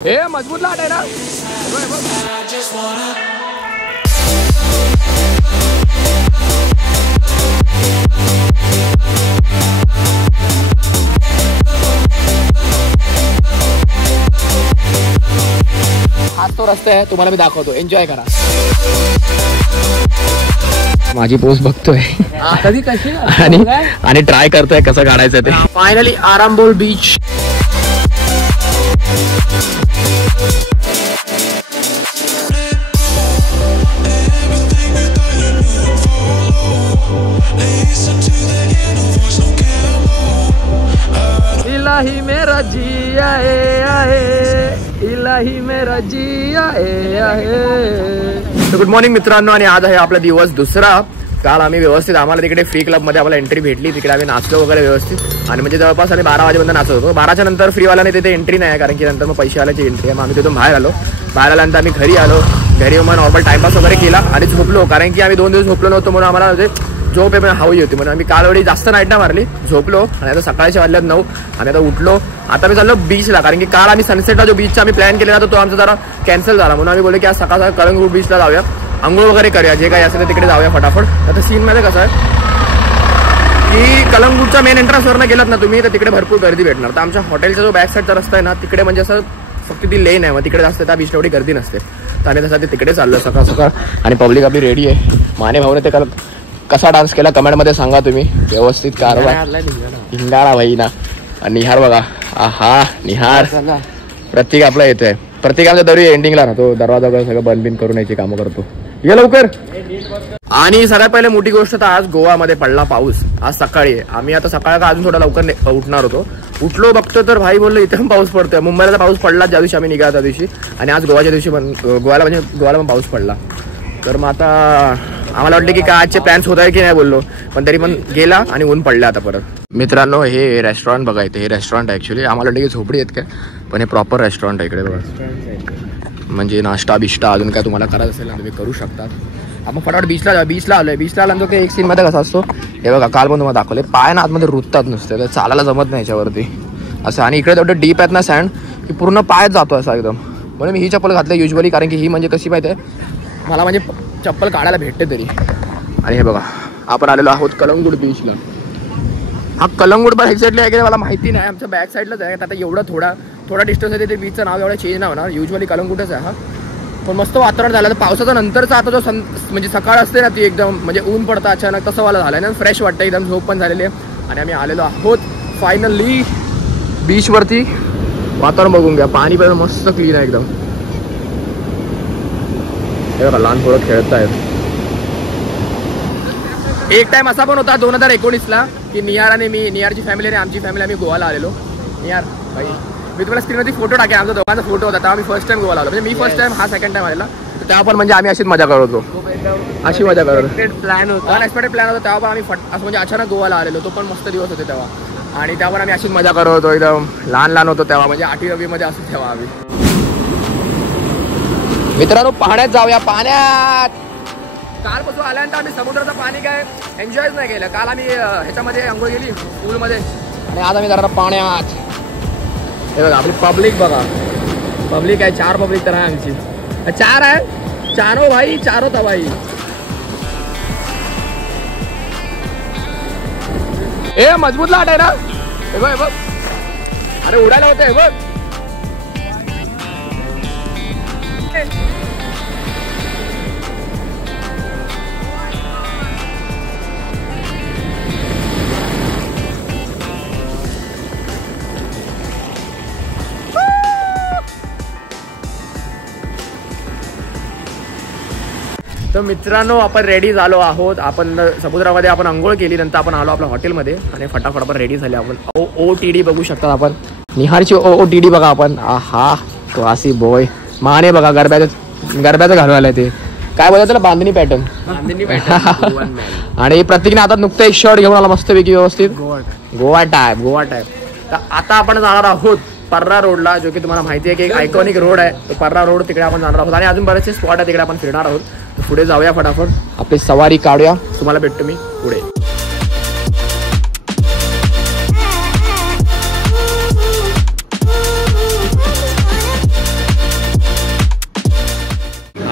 हे मजबूत लाट आहे ना. हाच तो रस्ता आहे, तुम्हाला मी दाखवतो, एन्जॉय करा. माझी पोस्ट बघतोय कधी कशी आणि ट्राय करतोय कसं काढायचं ते. फायनली आरामबोल बीच. इलाही मेरा जिया आहे, इलाही मेरा जिया आहे. गुड मॉर्निंग मित्रांनो, आणि आज आहे आपला दिवस दुसरा. काल आम्ही व्यवस्थित, आम्हाला तिकडे फ्री क्लब मध्ये आम्हाला एंट्री भेटली, तिकडे आम्ही नाचलो वगैरे व्यवस्थित. आणि म्हणजे जवळपास आम्ही 12 वाजेपर्यंत नाचत होतो. 12च्या नंतर फ्रीवाल्याने तिथे एंट्री नाही, कारण की नंतर मग पैशावाल्याची एंट्री आहे. मग आम्ही तिथून बाहेर आलो. बाहेर आल्यानंतर आम्ही घरी आलो. घरी मग नॉर्मल टाइमपास वगैरे केला आणि झोपलो, कारण की आम्ही 2 दिवस झोपलो नव्हतो, म्हणून आम्हाला झोप आहे पण हवी होती. म्हणून आम्ही काल वेळी जास्त नाईट ना मारली, झोपलो. आणि आता सकाळच्या वाजल्यात 9. आम्ही आता उठलो. आता मी चाललो बीचला, कारण की काल आम्ही सनसेटला जो बीचचा आम्ही प्लॅन केलेला तो आमचा जरा कॅन्सल झाला. म्हणून आम्ही बोललो की आज सकाळ कलंगूट बीचला जाऊया, आंघोळ वगैरे करूया, जे काही असेल तिकडे जाऊया फटाफट. आता सीनमध्ये कसं आहे की कलंगूटच्या मेन एंट्रन्सवरनं गेलात ना तुम्ही, तर तिकडे भरपूर गर्दी भेटणार. तर आमच्या हॉटेलचा जो बॅक साईडचा रस्ता आहे ना, तिकडे म्हणजे असं फक्त ती लेन आहे, मग तिकडे जास्त त्या बीचला एवढी गर्दी नसते. तर आम्ही तसं तिकडे चाललो सकाळ सकाळ. आणि पब्लिक आपली रेडी आहे. माने भाऊने ते काल कसा डान्स केला कमेंटमध्ये सांगा तुम्ही. व्यवस्थित कारवाई, हिंगाळा भाई ना. निहार बघा, हा निहार. प्रत्येक आपला येतोय, प्रत्येकाच्या दरी एंडिंगला राहतो, दरवाजा वगैरे सगळं बंद बिन करून याची कामं करतो. ये लवकर. आणि सगळ्यात पहिले मोठी गोष्ट तर आज गोवामध्ये पडला पाऊस. आज सकाळी आम्ही आता सकाळ अजून थोडा लवकर उठणार होतो. उठलो बघतो तर भाई बोललो इथे पण पाऊस पडतोय. मुंबईला पाऊस पडला ज्या दिवशी आम्ही निघाला त्या दिवशी, आणि आज गोवाच्या दिवशी पण गोव्याला पण पाऊस पडला. तर मग आता आम्हाला वाटलं की काय आजचे प्लॅन्स होत आहे की नाही बोललो, पण तरी पण गेला आणि ऊन पडलं आता परत. मित्रांनो हे रेस्टॉरंट बघा, इथे हे रेस्टॉरंट ॲक्च्युली आम्हाला वाटलं की झोपडी आहेत काय, पण हे प्रॉपर रेस्टॉरंट आहे इकडे बघा. म्हणजे नाश्ता बिष्टा अजून काय तुम्हाला करायचं असेल ना तुम्ही करू शकतात. आपण फटाफट बीचला आलोय. बीचला आलो की एक सीनमध्ये कसा असतो हे बघा, काल पण तुम्हाला दाखवले, पाय ना आतमध्ये रुततात नुसते, तर चालायला जमत नाही याच्यावरती असं. आणि इकडे तेवढं डीप आहेत ना सँड की पूर्ण पायच जातो असा एकदम. म्हणून मी ही चप्पल घातली युजली, कारण की ही म्हणजे कशी माहिती आहे मला, म्हणजे चप्पल काढायला भेटते तरी. आणि हे बघा आपण आलेलो आहोत कलंगूट बीचला. हा कलंगूट पण एक्झॅक्टली आहे की मला माहिती नाही, आमच्या बॅक साईडलाच आहे. आता एवढा थोडा डिस्टन्स आहे, ते बीचचं नाव एवढं चेंज नाही होणार, युजली कलंगूटच आहे हा. पण मस्त वातावरण झालं. तर पावसाचा नंतरचा आता जो म्हणजे सकाळ असते ना ती एकदम म्हणजे ऊन पडतं अचानक, तसं वाला झालं ना, फ्रेश वाटतं एकदम, झोप पण झालेली आहे. आणि आम्ही आलेलो आहोत फायनली बीचवरती. वातावरण बघून घ्या, पाणी पण मस्त क्लीन आहे एकदम. हे बघा लहान पोरं खेळत आहेत. एक टाइम असा पण होता 2019ला की निहारची फॅमिली आणि आमची फॅमिली आम्ही गोवाला आलेलो. निहार भाई मी तुम्हाला स्क्रीनवरती फोटो टाकेन, आमचा दोघांचा फोटो होता. तेव्हा आम्ही फर्स्ट टाइम गोवाला आलो, म्हणजे मी फर्स्ट टाइम, हा सेकंड टाइम आलेला. तर तेव्हा पण म्हणजे आम्ही अशीच मजा करत होतो, अशी मजा करत होतो. प्लॅन होता, अनएक्सपेक्टेड प्लॅन होता. तेव्हा पण आम्ही असं म्हणजे अचानक गोवाला आलेलो, तो पण मस्त दिवस होते तेव्हा. आणि तेव्हा पण आम्ही अशीच मजा करत होतो, एकदम लहान होतो तेव्हा, म्हणजे 8वी 9वी मध्ये असतो तेव्हा आम्ही. मित्रांनो पाण्यात जाऊया, पाण्यात. कालपासून आल्यानंतर आम्ही समुद्राचं पाणी काय एन्जॉयच नाही केलं. काल आम्ही ह्याच्यामध्ये आंघोळ केली पूलमध्ये, आणि आज आम्ही जरा पाण्यात. हे बघा आपली पब्लिक बघा, पब्लिक आहे 4 पब्लिक तर आहे आमची, 4 आहे, चारो भाई, चारो तबाई. ए मजबूत लाट आहे ना, हे बघ अरे उडायला होते हे बघ. तर मित्रांनो आपण रेडी झालो आहोत. आपण समुद्रामध्ये आपण अंघोळ केली, नंतर आपण आलो आपल्या हॉटेलमध्ये आणि फटाफट आपण रेडी झाले. आपण OOTD बघू शकता आपण, निहारची OOTD बघा आपण. हा क्लासी बॉय. माने बघा गरब्याचं घालवायला ते काय बोलतात त्याला, बांधणी पॅटर्न. आणि प्रत्येकाने आता नुकतं एक शर्ट घेऊन आला मस्तपैकी व्यवस्थित, गोवा टाईप. तर आता आपण जाणार आहोत पर्रा रोडला, जो की तुम्हाला माहिती आहे की एक आयकॉनिक रोड आहे. तो पर्रा रोड, तिकडे आपण जाणार आहोत. आणि अजून बरेचसे स्पॉट आहे तिकडे आपण फिरणार आहोत. तर पुढे जाऊया फटाफट, आपली सवारी काढूया. तुम्हाला भेटतो मी पुढे.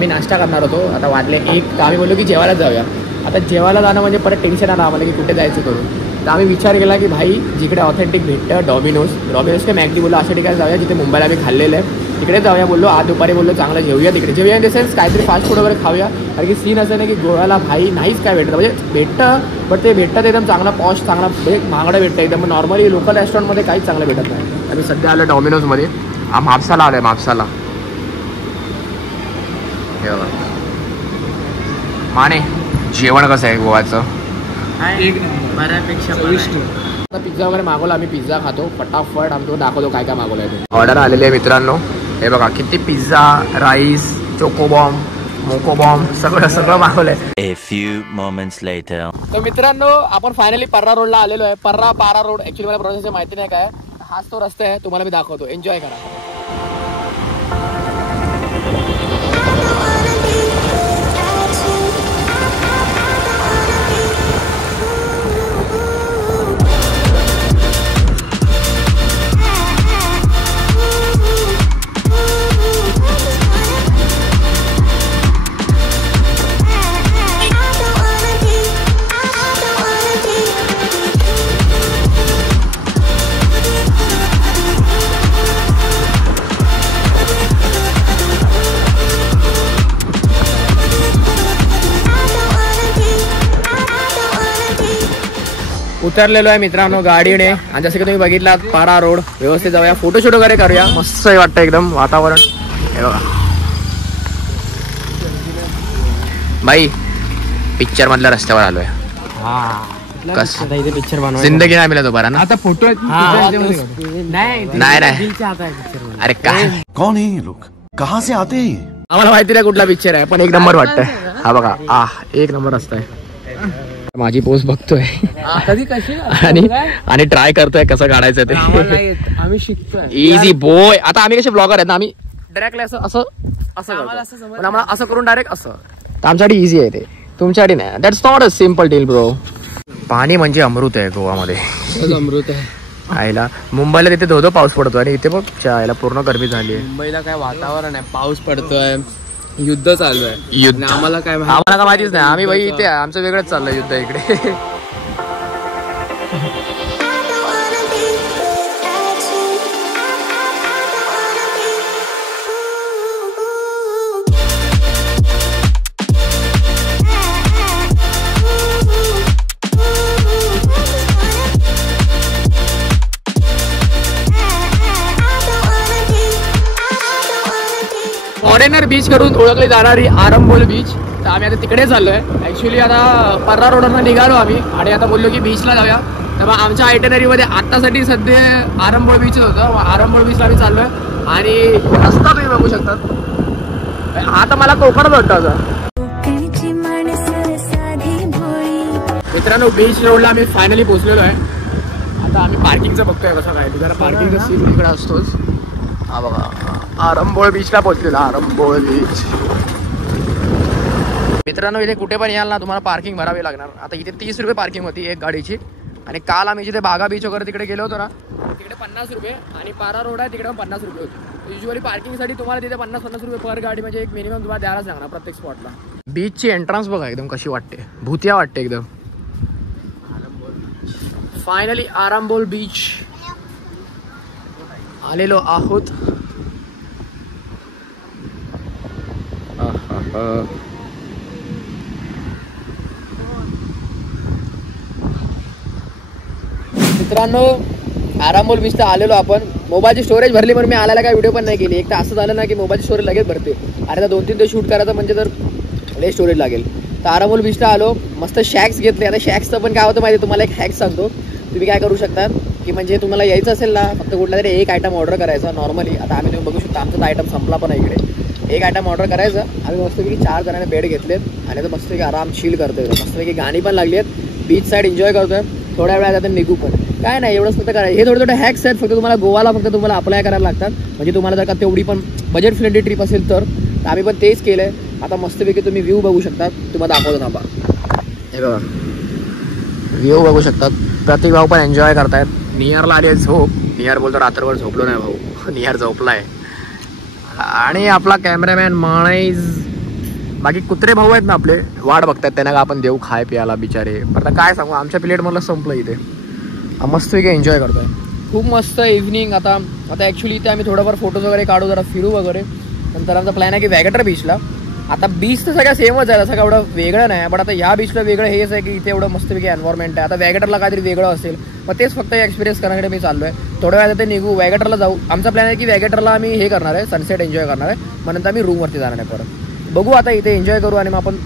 आम्ही नाश्ता करणार होतो, आता वाजले 1, तर आम्ही बोललो की जेवायला जाऊया. आता जेवायला जाणं म्हणजे परत टेन्शन आलं आम्हाला की कुठे जायचं करून. तर आम्ही विचार केला की भाई जिकडे ऑथेंटिक भेटतं डॉमिनोज ते मॅगडी बोललो अशा ठिकाणी जाऊया जिथे मुंबईला आम्ही खाल्लेलं आहे, तिकडे जाऊया बोललो. आज दुपारी बोललो चांगलं जेवूया तिकडे, जेवूया इन द सेन्स काहीतरी फास्ट फूड वगैरे खाऊया. कारण की सीन असं नाही की गोव्याला भाई नाहीच काय भेटतं, म्हणजे भेटतं बट ते भेटतं एकदम चांगला पॉश चांगला महागडं भेटतं एकदम. नॉर्मली लोकल रेस्टॉरंटमध्ये काहीच चांगलं भेटत नाही. आम्ही सध्या आलो डॉमिनोजमध्ये, म्हापसाला आलो आहे म्हापसाला. माने जेवण कसं आहे गोव्याचं? बऱ्यापेक्षा आता पिझ्झा वगैरे मागवला, आम्ही पिझ्झा खातो फटाफट. आम्ही तो दाखवतो काय काय मागवलं आहे. ऑर्डर आलेले आहे मित्रांनो, हे बघा किती पिझ्झा, राईस, चोकोबॉम्ब, मोकोबॉम्ब सगळं मागवलंय. A few moments later. तर मित्रांनो आपण फायनली पर्रा रोडला आलेलो आहे. पारा रोड ऍक्च्युली मला प्रोसेस माहिती नाही काय, हाच तो रस्ता आहे, तुम्हाला मी दाखवतो, एन्जॉय करा. उतरलेलो आहे मित्रांनो गाडीने, आणि जसं की तुम्ही बघितलात पारा रोड व्यवस्थित जाऊया, फोटोशूट वगैरे करूया. मस्त वाटतं एकदम वातावरण. हे बघा भाई पिक्चर मधल्या रस्त्यावर आलोय. पिक्चर बनवा जिंदगी नाही मिळत बरा ना. आता फोटो नाही अरे काय कौन है ये लोग, कहाँ से आते हैं? आम्हाला माहिती नाही कुठला पिक्चर आहे, पण एक नंबर वाटतंय. हा बघा एक नंबर रस्ता आहे. माझी पोस्ट बघतोय कधी कशी आणि ट्राय करतोय कसं काढायचं ते. आम्ही शिकतोय इझी बॉय. आता आम्ही कसे ब्लॉगर आहेत ना, आम्ही डायरेक्टली असं करतो, आम्हाला असं करून डायरेक्ट असं, तर आमच्यासाठी इझी आहे ते, तुमच्यासाठी नाही. That's not a simple deal bro. पाणी म्हणजे अमृत आहे गोवामध्ये, अमृत आहे. आईला मुंबईला तिथे धोधो पाऊस पडतो आणि इथे बघ चायला पूर्ण गरमी झाली आहे. मुंबईला काय वातावरण आहे, पाऊस पडतोय, युद्ध चालू आहे. युद्ध आम्हाला काय माहितीच नाही. आम्ही बाई इथे आमचं वेगळंच चाललंय युद्ध इकडे. फॉरेनर बीच करून ओळखली जाणारी आरंबोल बीच, तर आम्ही आता तिकडे चाललोय. ऍक्च्युली आता पर्रा रोडवरनं निघालो आम्ही आणि आता बोललो की बीचला जाऊया. तर मग आमच्या आयटनरीमध्ये आत्तासाठी सध्या आरंबोल बीच होतं. आरंबोल बीचला आम्ही चाललोय आणि रस्ता तुम्ही बघू शकतात. आता मला कोकणच वाटतं. मित्रांनो बीच रोडला आम्ही फायनली पोहोचलेलो आहे. आता आम्ही पार्किंगचं बघतोय कसं काय, जरा पार्किंगचा सीन तिकडे असतोच. हा बघा आरंबोल बीचला पोहोचलेला, आरंबोल बीच. मित्रांनो इथे कुठे पण याल ना तुम्हाला पार्किंग भरावी लागणार. आता इथे 30 रुपये पार्किंग होती एक गाडीची, आणि काल आम्ही जिथे बागा बीच वगैरे तिकडे गेलो होतो ना, तिकडे 50 रुपये, आणि पारा रोड आहे तिकडे 50 रुपये होते. युजली पार्किंगसाठी तुम्हाला तिथे 50-50 रुपये पर गाडी, म्हणजे एक मिनिमम तुम्हाला द्यायलाच लागणार प्रत्येक स्पॉटला. बीचची एंट्रन्स बघा एकदम कशी वाटते, भूतिया वाटते एकदम. फायनली आरंबोल बीच आलेलो आहोत. मित्रांनो आरंबोल बीचला आलेलो आपण. मोबाईलची स्टोरेज भरली पण मी आल्याला काय व्हिडिओ पण नाही केली. एक तर असं झालं ना की मोबाईलची स्टोरेज लगेच भरते, आणि आता 2-3 दिवस शूट करायचं म्हणजे तर लय स्टोरेज लागेल. तर आरंबोल बीचला आलो, मस्त शॅक्स घेतले. आता शॅक्सचं पण काय होतं माहिती, तुम्हाला एक हॅक सांगतो. तुम्ही काय करू शकता की म्हणजे तुम्हाला यायचं असेल ना, फक्त कुठला तरी एक आयटम ऑर्डर करायचा नॉर्मली. आता आम्ही तुम्ही बघू शकता आमचा आयटम संपला पण आहे इकडे. एक आयटम ऑर्डर करायचं. आम्ही मस्तपैकी 4 जणांनी बेड घेतलेत आणि आता मस्तपैकी आराम चिल करतोय. मस्तपैकी गाणी पण लागली आहेत, बीच साईड एन्जॉय करतोय. थोड्या वेळात आता निघू पण. काय नाही एवढंच फक्त करायचं. हे थोडे हॅक्स आहेत फक्त तुम्हाला गोवाला फक्त तुम्हाला अप्लाय करायला लागतात. म्हणजे तुम्हाला जर का तेवढी पण बजेट फ्रेंडली ट्रिप असेल तर आम्ही पण तेच केलं आहे. आता मस्तपैकी तुम्ही व्ह्यू बघू शकतात, तुम्हाला दाखवतो थांबा. हे बघा व्ह्यू बघू शकतात. प्रत्येक भाऊ पण एन्जॉय करतायत. नियरला आली झोप. नियर बोलतो रात्रभर झोपलो नाही भाऊ, नियर झोपलाय. आणि आपला कॅमेरामॅन माणैज बाकी कुत्रे भाऊ आहेत ना आपले वाट बघतात त्यांना का आपण देऊ खाय प्यायला बिचारे. आता काय सांगू आमच्या प्लेट मधलं संपलं इथे. मस्त एन्जॉय करतोय. खूप मस्त इव्हनिंग. आता ॲक्च्युली इथे आम्ही थोडंफार फोटोज वगैरे काढू जरा फिरू वगैरे. नंतर आमचा प्लॅन आहे की वॅगेटर बीचला. आता बीच तर सगळ्या सेमच आहे असं काय एवढं वेगळं नाही. पण आता ह्या बीचला वेगळं हेच आहे की इथे एवढं मस्तपैकी एन्व्हायरमेंट आहे. आता वॅगेटरला काहीतरी वेगळं असेल मग तेच फक्त एक्सपिरियन्स करण्याकडे मी चाललो आहे. थोड्या वेळात ते निघू वॅगेटरला जाऊ. आमचा प्लॅन आहे की वॅगेटरला आम्ही हे करणार आहे सनसेट एन्जॉय करणार आहे. मग नंतर आम्ही रूमवरती जाणार आहे परत. बघू आता इथे एन्जॉय करू आणि मग आपण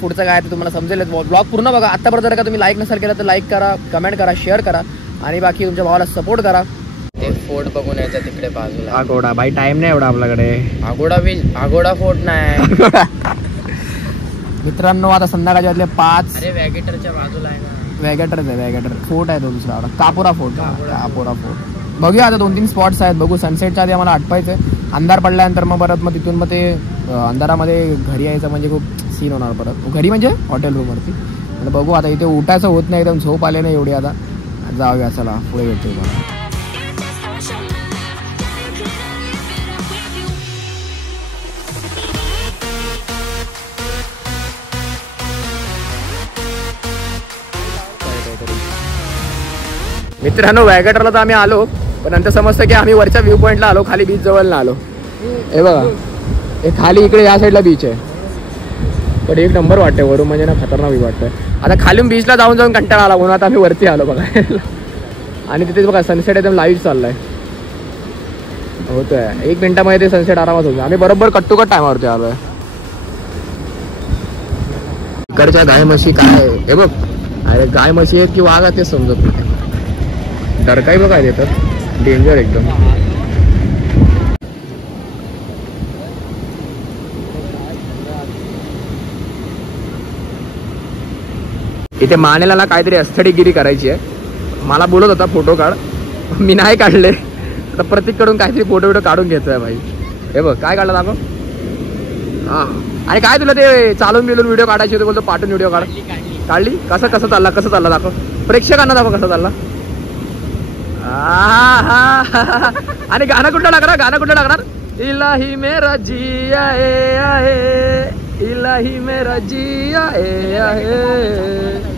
पुढचं काय ते तुम्हाला समजेल. ब्लॉग पूर्ण बघा. आत्तापर्यंत जर का तुम्ही लाईक नसेल केलं तर लाईक करा, कमेंट करा, शेअर करा आणि बाकी तुमच्या भावाला सपोर्ट करा. ते फोर्ट बघून यायचं तिकडे बाजूला. आगोडा भाई टाइम नाही एवढा आपल्याकडे. आगोडा फोर्ट नाही मित्रांनो. आता संध्याकाळच्या वाजले 5. अरे वॅगेटरच्या बाजूला आहे ना. वॅगेटरच आहे. वॅगेटर फोर्ट आहे तो दुसरा कापोरा फोर्ट. कापोरा फोर्ट बघूया. आता 2-3 स्पॉट्स आहेत बघू. सनसेटच्या आधी आम्हाला आटपायचं आहे. अंधार पडल्यानंतर मग परत मग तिथून मग ते अंधारामध्ये घरी यायचं म्हणजे खूप सीन होणार परत. घरी म्हणजे हॉटेल रूमवरती. आणि बघू आता इथे उठायचं होत नाही. एकदम झोप आले नाही एवढी. आता जाऊया चला पुढे येतो मला. मित्रांनो वॅगेटरला तर आम्ही आलो पण नंतर समजतं की आम्ही वरच्या व्ह्यू पॉईंटला आलो. खाली बीच जवळ आलो. हे बघा हे खाली इकडे या साईडला बीच आहे. पण एक नंबर वाटतंय वरून म्हणजे ना खतरनाक व्यू वाटतंय. आता खालून बीचला जाऊन कंटाळा आला म्हणून आता आम्ही वरती आलो बघा. आणि तिथेच बघा सनसेट एकदम लाईव्ह चाललाय होतोय. 1 मिनिटामध्ये ते सनसेट आरामात होतो. आम्ही बरोबर कट टू कट टायमावरती आलोय. इकडच्या गाय म्हशी काय हे बघ. अरे गाय म्हशी आहेत की वाघ आहेत ते समजत नाही. डरकाई बघा येतात डेंजर एकदम. इथे मानेला ना काहीतरी अस्थेटिकगिरी करायची आहे. मला बोलत होता फोटो काढ. मी नाही काढले. तर प्रत्येककडून काहीतरी फोटो काढून घ्यायचंय भाई. हे बघ काय काढला दाखव. हा आणि काय तुला ते चालून बिलून व्हिडिओ काढायचे होते बोलतो पाठवून व्हिडिओ काढली. कसं चालला दाखव प्रेक्षकांना दाखव कसा चालला. आणि गाणं कुठलं लागणार. इलाही मेरा जिया आहे इलाही मेरा जिया आहे.